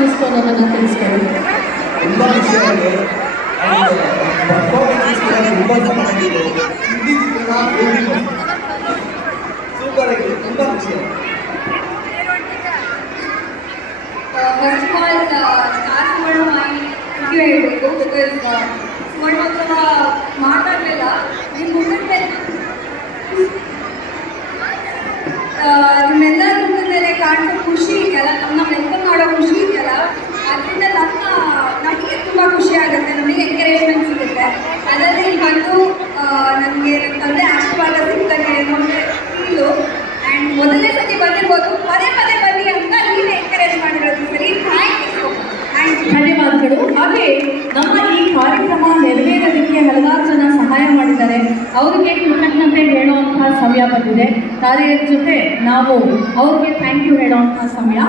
ಅನ್ನಿಸ್ತು ಅನ್ನೋದನ್ನು ತಿಳಿಸ್ಕೊಳ್ಳಿ. ತುಂಬ ವಿಷಯ ಇದೆ. ತುಂಬ ಚೆನ್ನಾಗಿದೆ. ಹಿಂದಿ ಚಿತ್ರಣ ಸೂಪರ್ ಆಗಿದೆ. ತುಂಬ ವಿಷಯ. ಫಸ್ಟ್ ಆಫ್ ಆಲ್ ಸ್ಟಾರ್ಟ್ ಮಾಡೋ ಥ್ಯಾಂಕ್ ಯು ಹೇಳಬೇಕು. ಬಿಕಾಸ್ ಸುವರ್ಣ ಹತ್ರ ಮಾತಾಡಲಿಲ್ಲ. ನಿಮ್ಮ ಮುಂದೆ ನಿಮ್ಮೆಲ್ಲರ ಮುಂದೆ ಮೇಲೆ ಕಾಣಿಸೋ ಖುಷಿ ಇದೆಯಲ್ಲ, ನಮ್ಮ ವೆಲ್ಕಮ್ ಮಾಡೋ ಖುಷಿ ಇದೆಯಲ್ಲ, ಅದರಿಂದ ನಮಗೆ ತುಂಬ ಖುಷಿ ಆಗುತ್ತೆ, ನಮಗೆ ಎಂಕರೇಜ್ಮೆಂಟ್ ಸಿಗುತ್ತೆ. ಅದರಲ್ಲಿ ಇಲ್ಲಿ ಬಂದು ನನಗೆ ನನ್ನ ತಂದೆ ಆಶೀರ್ವಾದ ಸಿಗ್ತಾನೆ ನಮಗೆ ಫೀಲು. ಆ್ಯಂಡ್ ಮೊದಲನೇ ಸತಿ ಬಂದಿರ್ಬೋದು, ಪದೇ ಪದೇ ಬನ್ನಿ ಅಂತ ನೀವೇ ಎಂಕರೇಜ್ ಮಾಡಿರೋದು ಸರಿ. Thank you. ಧನ್ಯವಾದಗಳು. ಹಾಗೆ ನಮ್ಮ ಈ ಕಾರ್ಯಕ್ರಮ ನೆರವೇರೋದಕ್ಕೆ ಹಲವಾರು ಜನ ಸಹಾಯ ಮಾಡಿದ್ದಾರೆ. ಅವರಿಗೆ ಕೃತಜ್ಞತೆ ಹೇಳುವಂತಹ ಸಮಯ ಬಂದಿದೆ. ತಾರೆಯರ ಜೊತೆ ನಾವು ಅವ್ರಿಗೆ ಥ್ಯಾಂಕ್ ಯು ಹೇಳುವಂತಹ ಸಮಯ.